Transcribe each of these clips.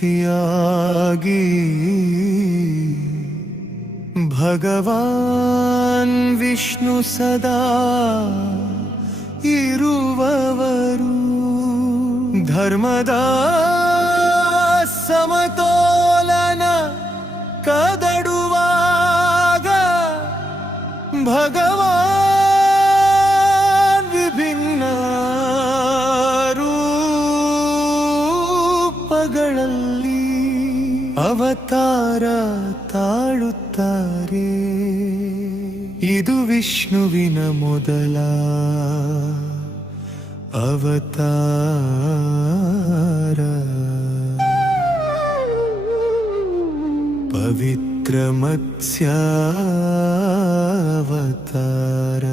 ಶಕ್ತಿಯಾಗಿ ಭಗವಾನ್ ವಿಷ್ಣು ಸದಾ ಇರುವವರು. ಧರ್ಮದ ಸಮತೋಲನ ಅವತಾರ ತಾಳುತ್ತಾರೆ. ಇದು ವಿಷ್ಣುವಿನ ಮೊದಲ ಅವತಾರ. ಪವಿತ್ರ ಮತ್ಸ್ಯಾವತಾರ.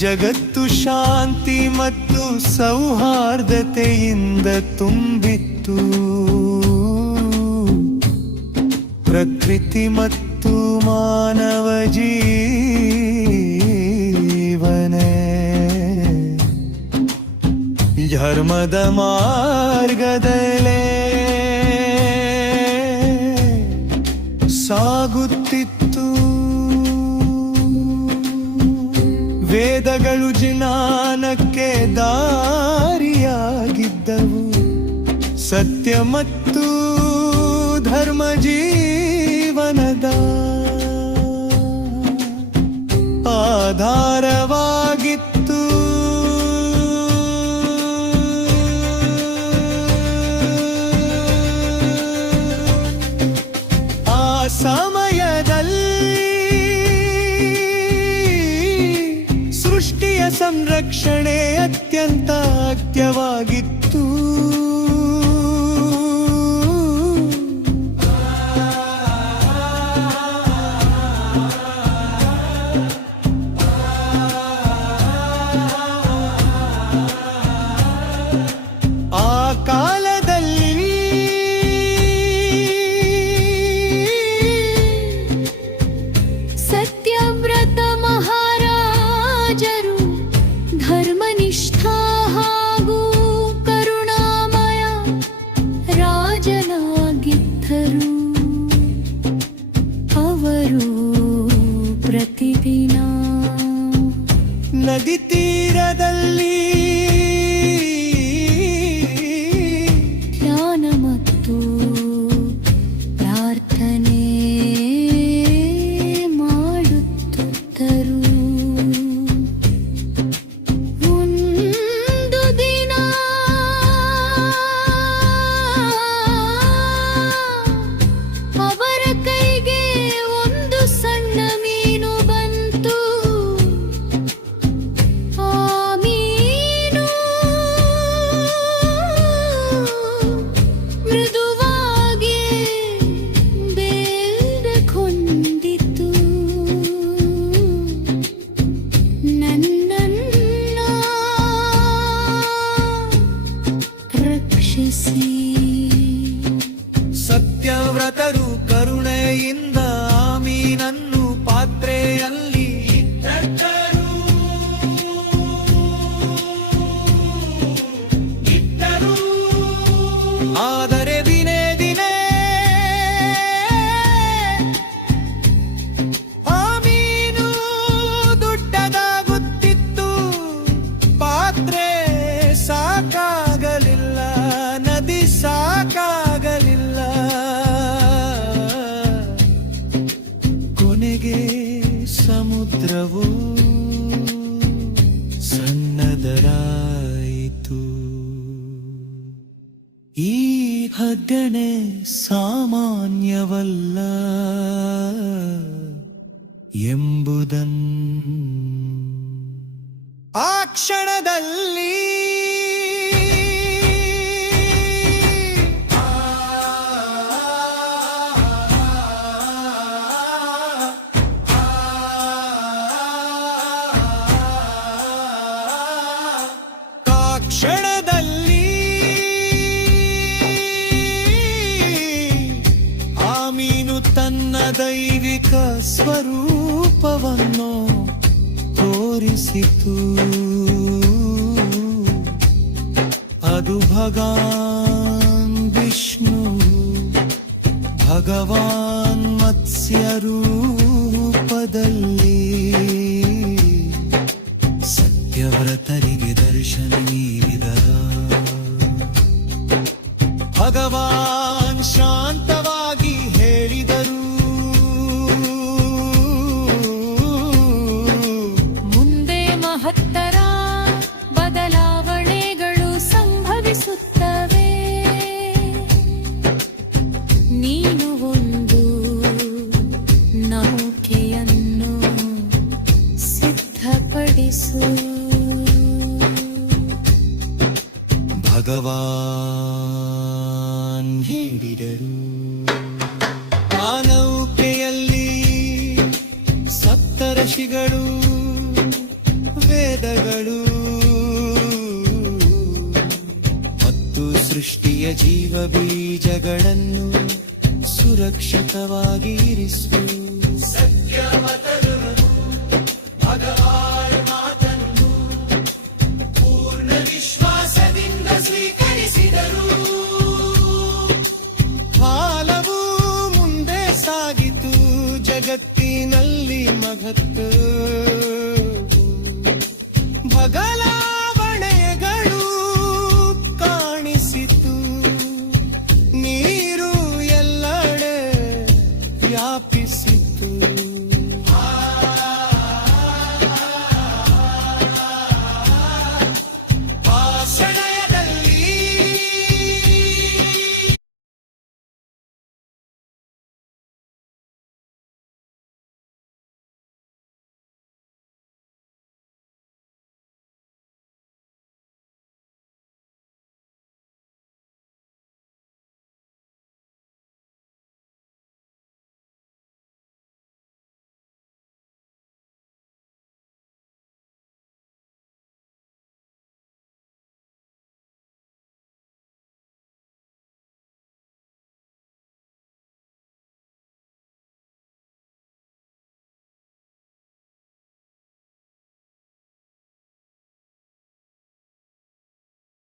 ಜಗತ್ತು ಶಾಂತಿ ಮತ್ತು ಸೌಹಾರ್ದತೆಯಿಂದ ತುಂಬಿತ್ತು. ಪ್ರಕೃತಿ ಮತ್ತು ಮಾನವ ಜೀವನೆ. ಧರ್ಮದ ಮಾರ್ಗದಲ್ಲೇ ವೇದಗಳು ಜ್ಞಾನಕ್ಕೆ ದಾರಿಯಾಗಿದ್ದವು. ಸತ್ಯ ಮತ್ತು ಧರ್ಮ ಜೀವನದ ಆಧಾರವಾಗಿತ್ತು ಸಂರಕ್ಷಣೆ ಅತ್ಯಂತ ಅಗತ್ಯವಾಗಿತ್ತು ನದಿ ತೀರದಲ್ಲಿ ಬರಾಯಿತು ಈ ಹಗ್ಗಣೆ ಸಾಮಾನ್ಯವಲ್ಲ. ಎಂಬುದನ್ ಆ ಕ್ಷಣದಲ್ಲಿ ದೈವಿಕ ಸ್ವರೂಪವನ್ನು ತೋರಿಸಿತು. ಅದು ಭಗವಾನ್ ವಿಷ್ಣು ಭಗವಾನ್ ಮತ್ಸ್ಯ ರೂಪದಲ್ಲಿ. ಸತ್ಯವ್ರತರಿಗೆ ದರ್ಶನ ನೀಡಿದ ಭಗವಾನ್ ಶಾಂತವಾಗಿ ಭಗವಾನ್ ಹೇಳಿದರು. ಸಪ್ತ ಸಪ್ತರ್ಷಿಗಳು ವೇದಗಳು ಮತ್ತು ಸೃಷ್ಟಿಯ ಜೀವ ಬೀಜಗಳನ್ನು ಸುರಕ್ಷಿತವಾಗಿ ಇರಿಸು ಪೂರ್ಣ ವಿಶ್ವಾಸದಿಂದ